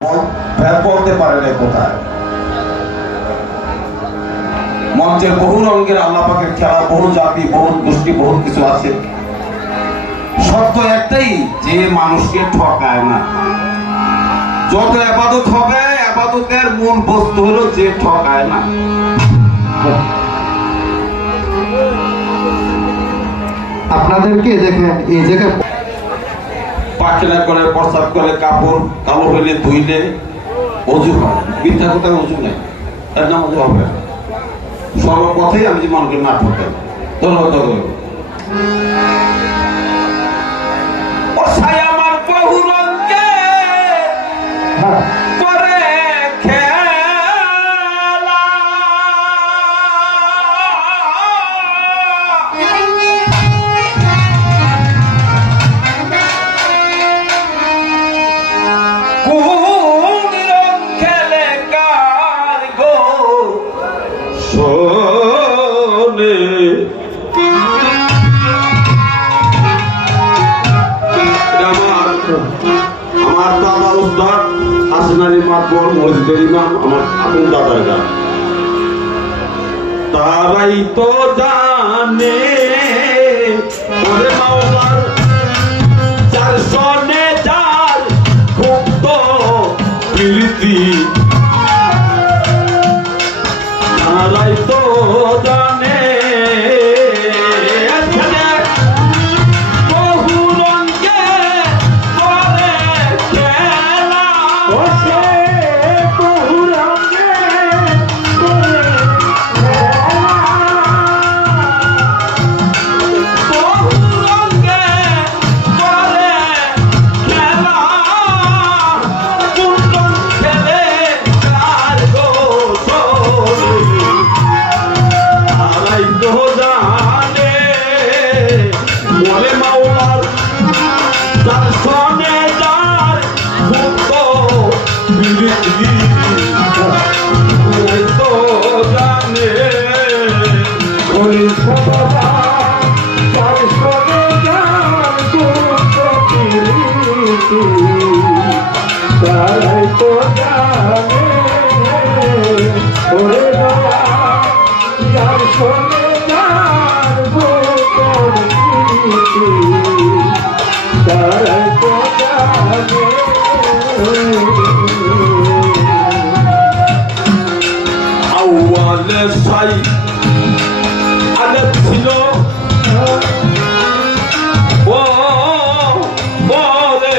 বলতে পারে না কোথায় মঞ্চের বহু রঙের আল্লাহ পাকের খেলা, বহু জাতি, বহু গোষ্ঠী, বহু কিছু আছে। সত্য একটাই, যে মানুষকে ঠকায় না। যত ইবাদত হবে, ইবাদতের মূল বস্তু হলো যে ঠকায় না। আপনাদেরকে দেখেন এই জায়গায় পায়খানা করে, প্রস্রাব করে, কাপড় কালো হইলে ধুইলে অজু হয়। মিথ্যা কোথায় অজু নেই, এর নাম অজু হবে। সর্বপথেই আমি যে মনকে না ঠকাই। ধন্যবাদ। আমার বহু রঙকে করে খেলা, কোন রং খেলে কার গো শোনে। আমার দাদা উস্তাদ হাসনারি মাতবর মসজিদের ইমাম, আমার আপন দাদা। এটা তারাই তো জানে ওরে মাওলার যার সনে যার ভক্ত প্রীতি, তারাই তো জানে সাই আলেপ ছিল বলে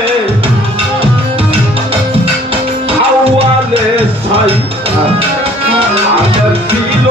আউয়ালে সাই আলেপ ছিল